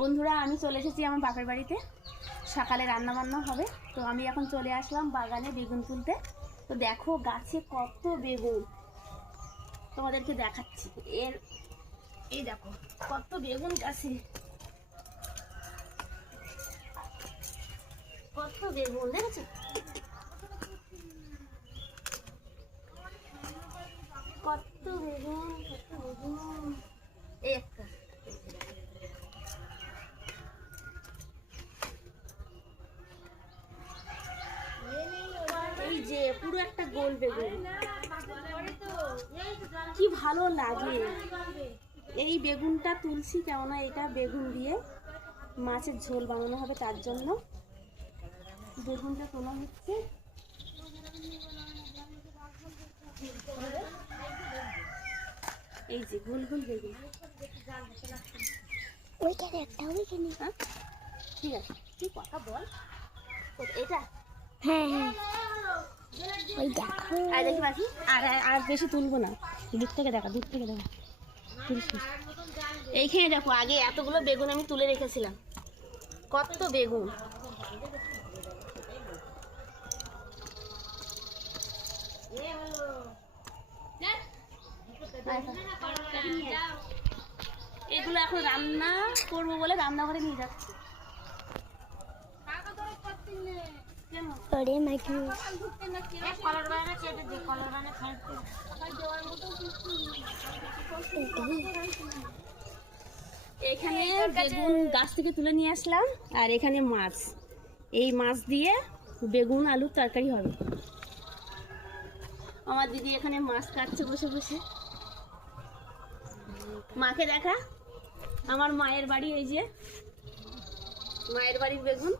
বন্ধুরা, আমি চলে এসেছি আমার বাপের বাড়িতে। সকালে রান্না বান্না হবে, তো আমি এখন চলে আসলাম বাগানে বেগুন তুলতে। তো দেখো গাছে কত বেগুন, তোমাদেরকে দেখাচ্ছি। এই দেখো কত বেগুন গাছে, কত বেগুন দেখেছো, কত বেগুন, কত বেগুন। এই একটা, এই যে পুরো একটা গোল বেগুন, কি ভালো লাগে। এই বেগুনটা তুলছি কেননা এটা বেগুন দিয়ে মাছের ঝোল বানানো হবে, তার জন্য বেগুনটা তোলা হচ্ছে। এই যে গোল গোল বেগুন, ওইখানে একটা, ওইখানে। হ্যাঁ ঠিক আছে, তুই কথা বল। এটা হ্যাঁ হ্যাঁ, ওই দেখো। আর দেখি বাকি, আর আর বেশি তুলবো না, দূর থেকে দেখা, দূর থেকে দেখা। এইখানে দেখো, আগে এতগুলো বেগুন আমি তুলে রেখেছিলাম, কত বেগুন। এগুলো এখন রান্না করবো বলে রান্নাঘরে নিয়ে যাচ্ছি। আরে মাইকি, এখানে বেগুন গাছ থেকে তুলে নিয়ে আসলাম, আর এখানে মাছ। এই মাছ দিয়ে বেগুন আলুর তরকারি হবে। আমার দিদি এখানে মাছ কাটছে বসে বসে। মাকে দেখা, আমার মায়ের বাড়ি, এই যে মায়ের বাড়ির বেগুন।